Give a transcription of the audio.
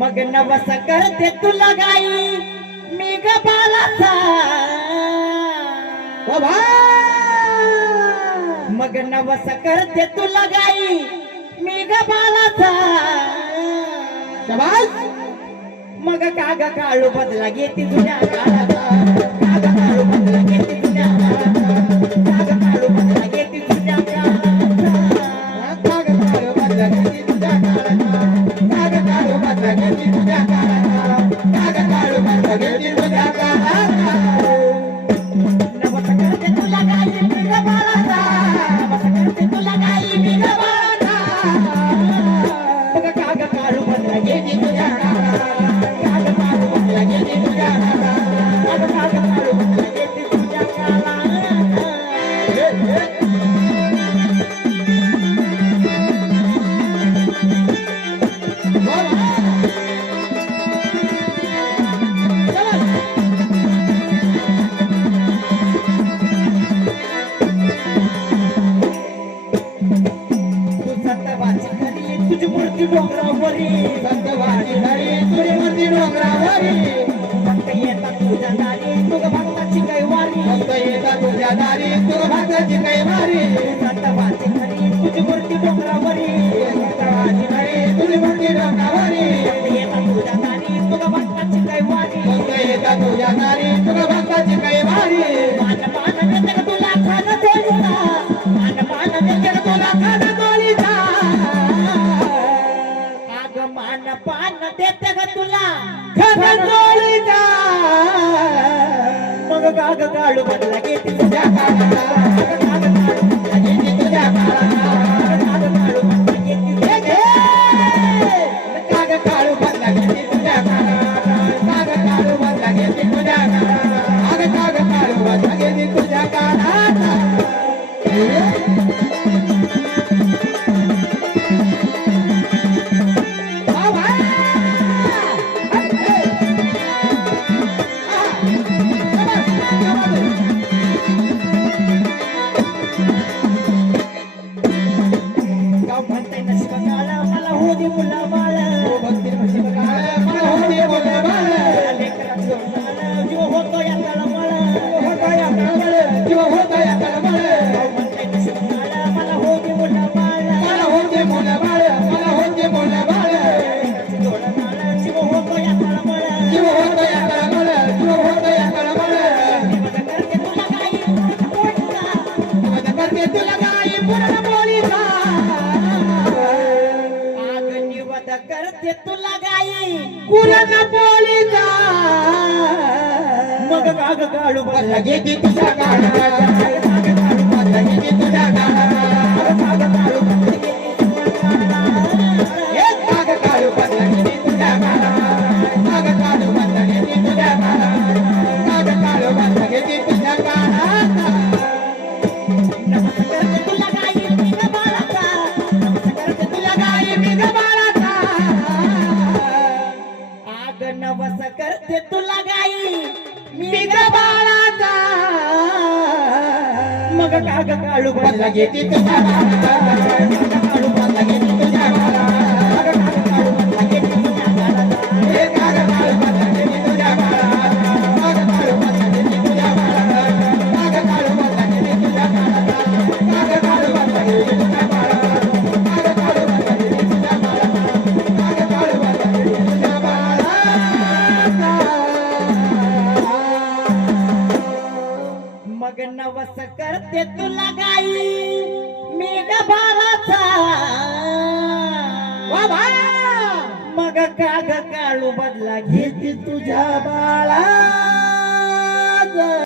मग नवस करते तुला गाई. मी ग बालाचा मग नवस करते तुला गाई. मी ग बालाचा मग काग काळू बदला घेते तुझ्या काळाचा. काळू बदला मूर्ती डोंगरावरी. संतवाची हरी तुझी मूर्ती डोंगरावरी. भक्त येतात तुझ्या दारी तुझ भक्ताची कैवारी. भक्त येता तुझ्या दारी तुझ भक्ताची कैवारी सतवाची खरी तुझी मूर्ती डोंगरावरी. संतवाची हरी तुझी मूर्ती डोंगरावरी. भक्त येतात तुझ्या दारी तुझ भक्ताची कैवारी. भक्त येता तुझ्या दारी ಕಥೋಳಿದ ಮಗ ಕಾಗ ಕಾಳು ಬದಲಾಗಿ ತಿಂದ Put it up. तुला गाई पुरण पोलीचा मग गाग काळू बदला घेती तुझ्या तुझ्या काळाला गाग करते तुला गाई. मी ग बाळाचा. मग काग काळू घेती तुझ्या मग नवस करते तुला गाई. मी ग बाळाचा मग काग काळू बदला घेते तुझ्या बाळा